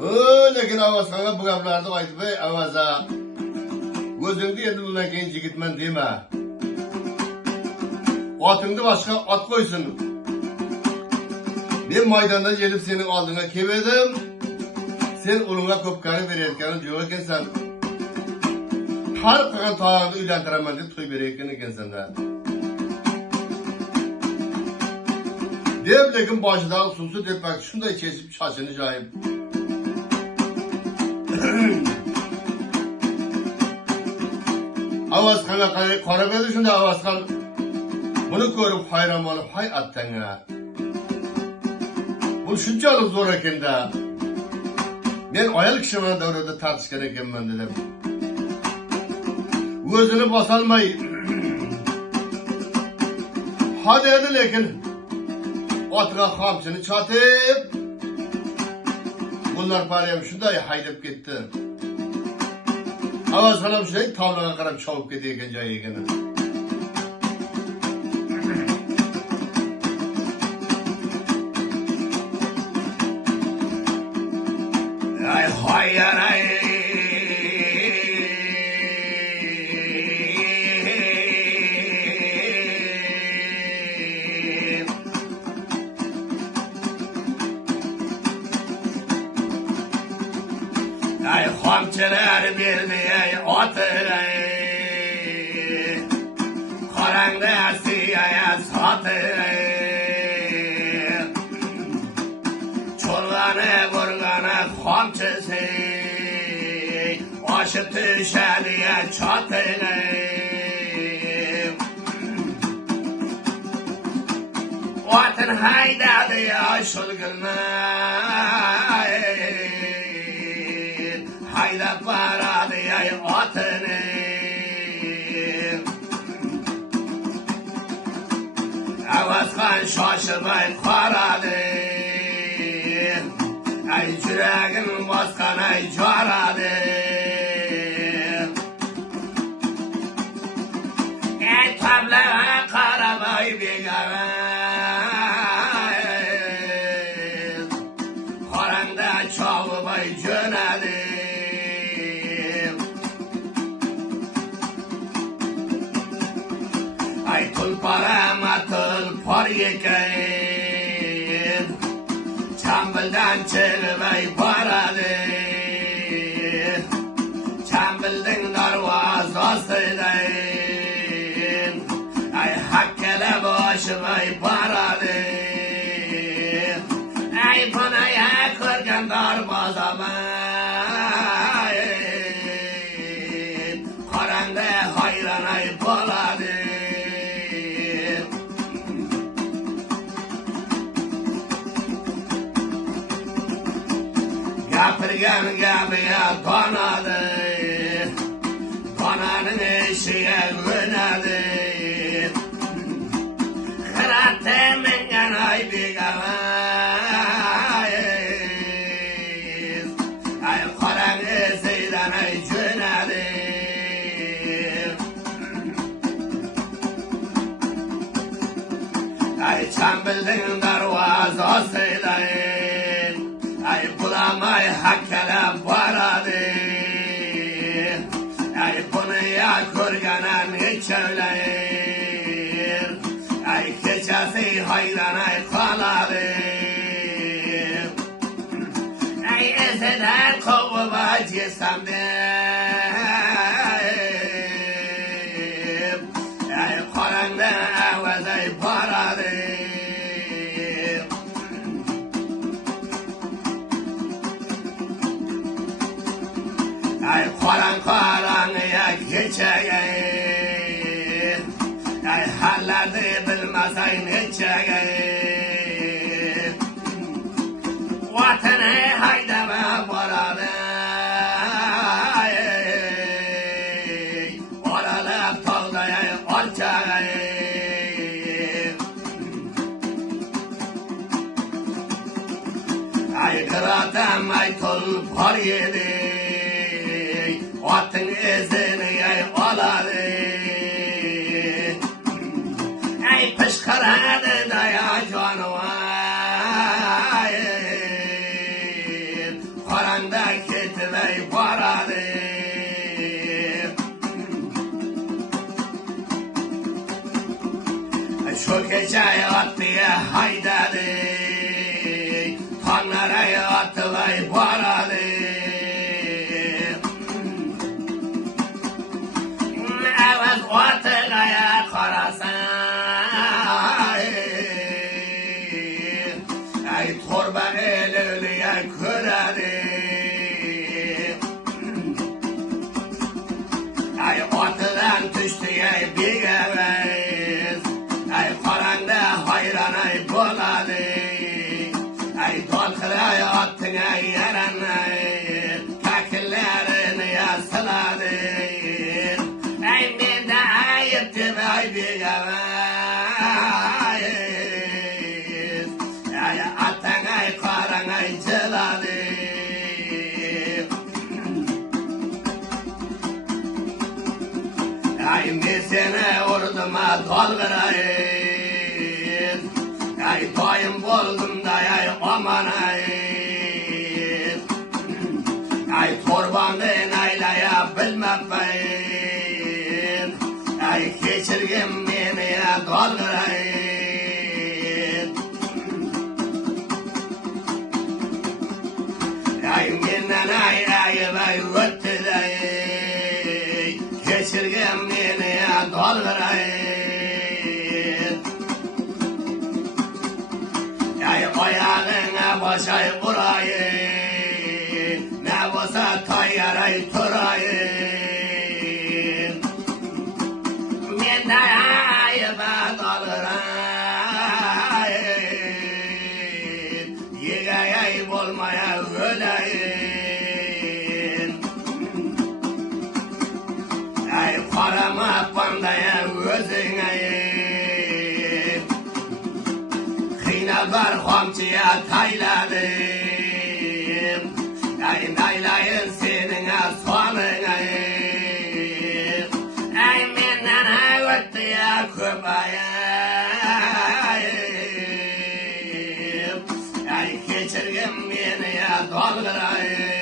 Lekin Avazxonga bu gaplarni aytib, "Ey Avaza, o'zingni endi bundan keyin yigitman dema. Otingni boshqa ot qo'ysin. Men maydonda kelib sening oldinga keldim. Sen ulunga ko'pkari berayotganing yo'q ekansan. Har qilgan tog'ingni uylantiraman deb to'y berayotgan ekansan-da." Deb lekin boshidagi suvsi tepak shunday kesib shoshini joyib. Avazxonga qarab edi, shunda Avazxon buni ko'rib hayron bo'lib, "Hay attanga. Bu shunchalik zo'r ekan-da. Men ayol kishiman davrada tartishgan ekanman" dedim. O'zini bosolmay ha dedi, lekin otga xomchini chotib, bunlar bari ham shunday haydab ketdi. Avazxon ham shunday tavlaga qarab chovib ketayotgan joyi ekan. Ay hayır ay. Ay xomçiler bildi ay otır ay. Karangda siyaya satır ay. Çolgana vurgana xomçisi. Başı düşeliye çatır ay. Otın haydadı ya şulguna. Hayda paradı ay otını. Avazxon şaşıbay qaradı. Ay yüreğin bosqan ay joradı. Ay tablağa qaramay begara. Qorangda chovubay jo'nadi. Ay tulparama tulpar ekan. Çambildan çıkıp ay boradi. Çambildin darvozasidan ay hakkala boshim ay boradi. Ay buni ya ko'rgan darvozaman. Qorangda hayron ay bo'ladi. Gapirgan gapiga donadı. Donaning ishiga o'nadi. Xiratda mingan ay begalay. Ay qorang esidan ay jo'nadi. Ay chambilding darvozasidan ay bulamay hakkalab boradi. Ay buni ya ko'rganan nechavlayir. Ay kechasi hayron ay qoladi. Ay esidan qovib ajsam deb. Ay qorangda avaz ay boradi. Ay qorang ya kechaga. Ay hallarni bilmasang nechaga. Vatani haydama boradi. Oralab tog'day olchaga. Ay qiratam ay tulpor yedi. Otın izini ay oladi. Ay pışkıradı da ya canım ay. Koranda ketmey paradı. Şu gece atlıya haydadı. Tanrı'ya atlıya paradı. Evet atlıya karasan. Ay torba el ölüye kırarı. Ay atıdan düştü ay bir gevez. Ay karanda hayran ay boladı. Ay dolkıraya attın ay yaran ay. Kakillerini yasladı. Ay ben de ayıptım ay bir gevez. Ay atan ay karan ay celadı. Ay mesene orduma dolgırayız. Ay doyum buldum da ay aman ay. Ay torbandan aylaya bilmepeyim. Ay geçirgim beni ya dolgırayız. Ay minnen ay ay rüttüdey. Geçirgim beni ya dolgırayız. Ay ayağına başay vurayım. Ne olsa tayyarayı turayım. Minnen ay dolgırayım. Yigayay olmaya öleyim. Ay karama pandaya özüngeyim. Kıyna var hamçıya tayladım. Ay naylayın seninle sonungayım. Ay menden öttü ya köpayım. Ay geçirgim beni ya dolgırayım.